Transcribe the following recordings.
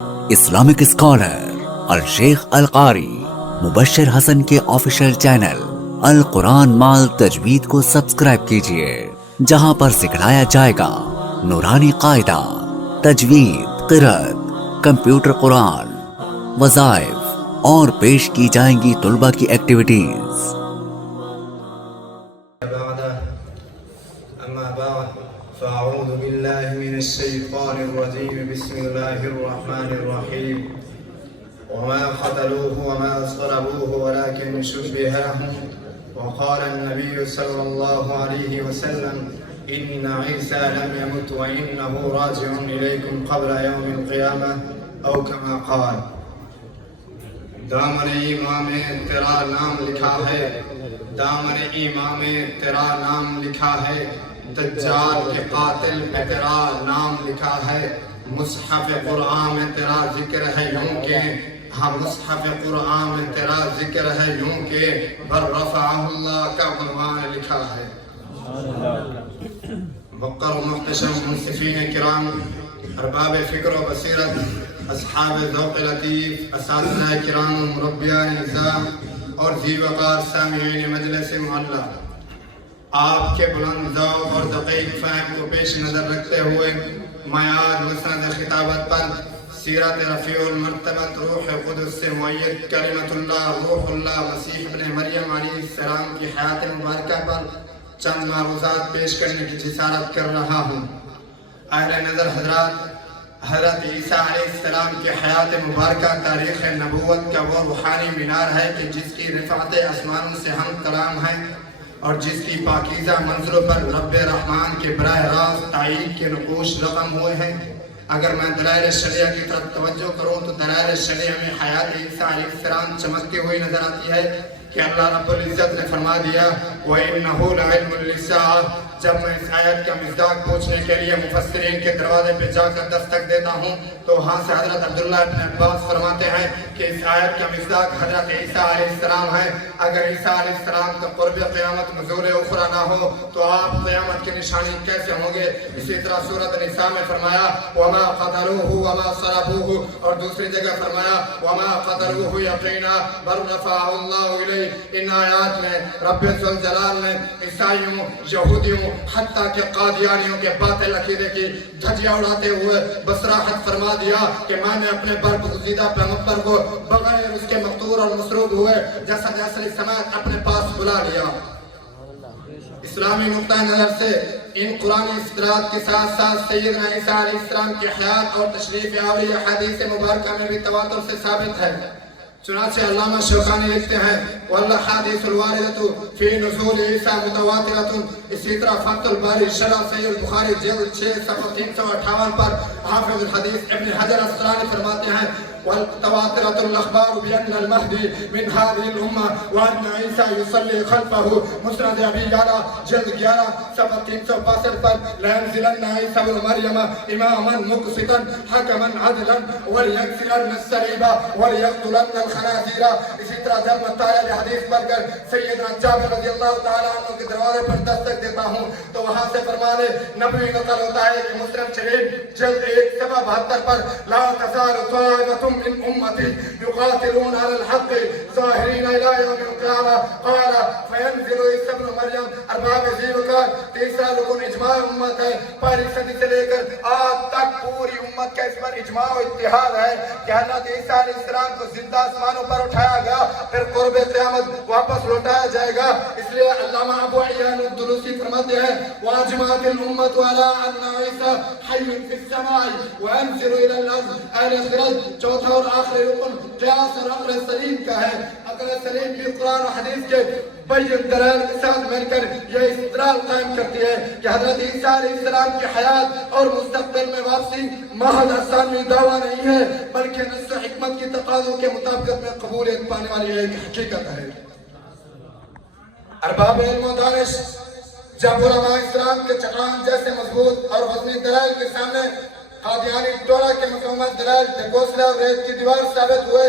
Islamic scholar الشیخ القاری مبشر حسن کے official channel القرآن مال تجوید کو سبسکرائب کیجئے، جہاں پر سکھلایا جائے گا نورانی قاعدہ، تجوید، قرأت، کمپیوٹر قرآن، وظائف اور پیش کی جائیں گی طلبہ کی ایکٹیویٹیز۔ فأعوذ بالله من الشيطان الرجيم بسم الله الرحمن الرحيم وما قتلوه وما صلبوه ولكن شبه لهم وقال النبي صلى الله عليه وسلم إن عيسى لم يمت وإنه راجع إليكم قبل يوم القيامة أو كما قال۔ دامن امام تیرا نام لکھا ہے، دامن امام تیرا نام لکھا ہے، دجال کے قاتل پہ تیرا نام لکھا ہے، مصحف قرآن میں تیرا ذکر ہے یوں کہ ہاں مصحف قرآن میں تیرا ذکر ہے یوں کہ بر رفعہ اللہ کا عنوان لکھا ہے۔ وقر و محتشم منصفین کرام، ارباب فکر و بصیرت، اصحاب ذوق لطیف، اساتذہ کرام، مربیان نظام اور ذی وقار سامعین مجلس معلّہ، آپ کے بلند ذوق اور دقیق فہم کو پیش نظر رکھتے ہوئے میں آج مسند خطابت پر سیرت رفیع المرتبت روح قدس سے معید کلمت اللہ روح اللہ مسیح ابن مریم علیہ السلام کی حیات مبارکہ پر چند معروضات پیش کرنے کی جسارت کر رہا ہوں۔ اہل نظر حضرات، حضرت عیسیٰ علیہ السلام کی حیات مبارکہ تاریخ نبوت کا وہ روحانی مینار ہے کہ جس کی رفعت آسمانوں سے ہم کلام ہے اور جس کی پاکیزہ منظروں پر رب رحمان کے براہ راست تائید کے نقوش رقم ہوئے ہیں۔ اگر میں دلائل شریعہ کی طرف توجہ کروں تو دلائل شریعہ میں حیات عیسیٰ علیہ السلام چمکتی ہوئی نظر آتی ہے کہ اللہ رب العزت نے فرما دیا وَإِنَّهُ لَعِلْمٌ لِلسَّاعَةِ۔ جب میں اس آیت کا مصداق پوچھنے کے لیے مفسرین کے دروازے پہ جا کر دستک دیتا ہوں تو وہاں سے حضرت عبداللہ ابن عباس فرماتے ہیں کہ اس آیت کا مصداق حضرت عیسیٰ علیہ السلام ہے۔ اگر عیسیٰ علیہ السلام کا قرب قیامت مظہور اخرى نہ ہو تو آپ قیامت کی نشانی کیسے ہوں گے؟ اسی طرح سورۃ نساء میں فرمایا وَمَا قَتَلُوهُ وَمَا صَلَبُوهُ، اور دوسری جگہ فرمایا وَمَا قَتَلُوهُ يَقِينًا بَلْ رَفَعَهُ اللَّهُ إِلَيْهِ۔ ان آیات میں رب ذوالجلال نے عیسائیوں، یہودیوں، حتیٰ کہ قادیانیوں کے باطل عقیدے کی دھجیاں اڑاتے ہوئے بصراحت فرما دیا کہ میں نے اپنے برگزیدہ پیغمبر کو بغیر اس کے مقتول اور مسروق ہوئے جسد اصلی سمیت اپنے پاس بلا لیا۔ اسلامی نقطہ نظر سے ان قرآنی استدراک کے ساتھ ساتھ سیدنا عیسیٰ علیہ السلام کی حیات اور تشریف آوری حدیث مبارکہ میں بھی تواتر سے ثابت ہے۔ چنانچہ علامہ شوکانی لکھتے ہیں وَالْحَادِثُ الْوَارِدَةُ فِي نُزُولِ عِیسیٰ مُتَوَاتِرَةٌ۔ اسی طرح فتح الباری شرح صحیح البخاری جلد 6 صفحہ 358 پر حافظ الحدیث ابن حجر اسقلانی فرماتے ہیں وَالْتَوَاتِرَةُ الْأَخْبَارُ بِأَنَّ الْمَهْدِي مِنْ هَذِهِ الْأُمَّةِ وَأَنَّ عِیسیٰ يُصَلِّي خَلْفَهُ مسند ابی 11 جلد 11 صفحہ 362 پر لَيَنزِلَنَّ عِیسیٰ ابْنُ مَرْیَمَ إِمَامًا مُقْسِطًا حَکَمًا عَدْلًا وَلْيَكْسِرَنَّ السَّرِیبَ وَلْيَقْتُلَنَّ الْخَنَازِیرَ۔ اسی طرح جب میں طالب حدیث پڑھ کر سیدنا جابر رضی اللہ تعالیٰ عنہ کے دروازے پر دستک دیتا ہوں تو وہاں سے فرمانے نبوی نقل ہوتا ہے کہ مسلم شریف جلد 1 صفحہ 72 پر لا تزال طائفة من أمتي يقاتلون على الحق ظاهرين إلى يوم القيامة قال فينزل عيسى ابن مريم ارباب ذی وقار۔ تیسرا رکن اجماع امت ہے، پہلی صدی سے لے کر آج تک پوری امت کا اس پر اجماع و اتحاد ہے کہ حضرت عیسیٰ علیہ السلام کو زندہ آسمانوں پر اٹھایا گیا، پھر قرب قیامت واپس لوٹایا جائے گا۔ اس لیے علامہ ابو عیان الدلوسی فرماتے ہیں واجمعت الامت على ان عیسیٰ حی فی السماء وانزل الى الارض۔ اہل خرد چوتھا اور آخری رکن قیاس اور عقل سلیم کا ہے۔ عقل سلیم بھی قرآن و حدیث کے بین دلائل کے ساتھ مل کر یہ استدلال قائم کرتی ہے کہ حضرت عیسیٰ علیہ السلام کی حیات اور مستقبل میں واپسی محض افسانوی دعویٰ نہیں ہے بلکہ نص و حکمت کی تقاضوں کے مطابقت میں قبولیت پانے والی ایک حقیقت ہے۔ ارباب علم و دانش جب علماء اسلام کے چٹان جیسے مضبوط اور وزنی دلائل کے سامنے قادیانی ٹولہ کے مکمل دلائل ڈھکوسلے اور ریت کی دیوار ثابت ہوئے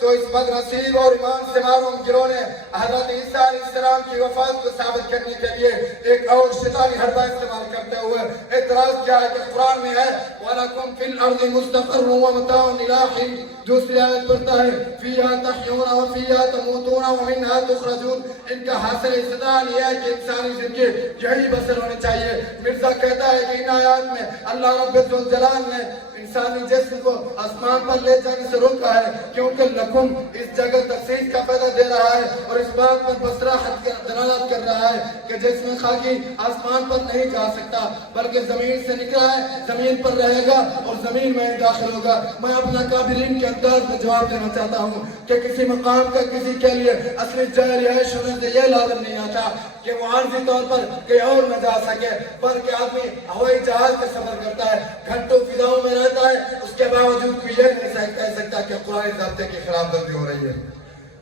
تو اس بد نصیب اور ایمان سے محروم گروہ نے حضرت عیسیٰ علیہ السلام کی وفات کو ثابت کرنے کے لیے ایک اور شیطانی حربہ استعمال کرتے ہوئے اعتراض کیا ہے کہ قرآن میں ہے وَلَكُمْ فِي الْأَرْضِ مُسْتَقَرٌّ وَمَتَاعٌ إِلَىٰ حِينٍ، دوسری آیت پڑھتا ہے فِيهَا تَحْيُونَ وَفِيهَا تَمُوتُونَ وَمِنْهَا تُخْرَجُونَ۔ ان کا حاصل استدلال یہ ہے کہ انسانی زندگی یہی بسر ہونی چاہیے۔ مرزا کہتا ہے کہ ان آیات میں اللہ رب الجلال نے انسانی جسم کو آسمان پر لے جانے سے روکا ہے کیونکہ لکم اس جگہ تخصیص کا فائدہ دے رہا ہے اور اس بات پر بصراحت دلالت کر رہا ہے کہ جسم خاکی آسمان پر نہیں جا سکتا بلکہ زمین سے نکلا ہے، زمین پر رہے گا اور زمین میں داخل ہوگا۔ میں اپنا قابلین کے انداز میں جواب دینا چاہتا ہوں کہ کسی مقام کا کسی کے لیے اصلی جائے رہائش ہونے سے یہ لازم نہیں آتا کہ وہ عارضی طور پر کہیں اور نہ جا سکے، بلکہ آدمی ہوائی جہاز میں سفر کرتا ہے، گھنٹوں فضاؤں میں رہتا ہے، اس کے باوجود بھی یہ نہیں کہہ سکتا کہ قرآن ضابطے کی خلاف ورزی ہو رہی ہے۔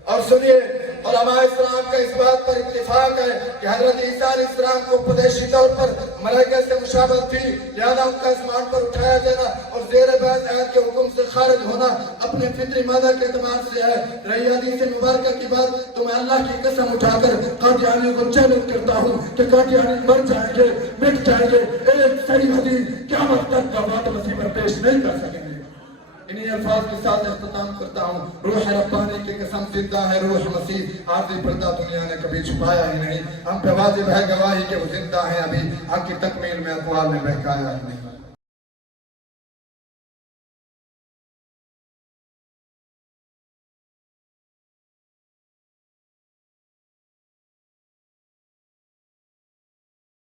اور سنیے، علماء اسلام کا اس بات پر اتفاق ہے کہ حضرت عیسیٰ علیہ السلام کو پدیشی طور پر ملائکہ سے مشابہت تھی، لہذا ان کا اسمان پر اٹھایا جانا اور زیر بحث آیت کے حکم سے خارج ہونا اپنے فطری مادہ کے اعتبار سے ہے۔ رہی حدیث مبارکہ کی بات تو میں اللہ کی قسم اٹھا کر قادیانی کو چیلنج کرتا ہوں کہ قادیانی مر جائیں گے، مٹ جائیں گے، ایک صحیح حدیث قیامت تک گواہ مسیح پر پیش نہیں کر سکیں گے۔ انہی الفاظ کے ساتھ اختتام کرتا ہوں۔ روح ربانی کی قسم زندہ ہے روح مسیح، عارضی پردہ دنیا نے کبھی چھپایا ہی نہیں، ہم پہ واجب ہے گواہی کہ وہ زندہ ہیں، ابھی حق کی تکمیل میں اقوال میں بہکایا ہی نہیں۔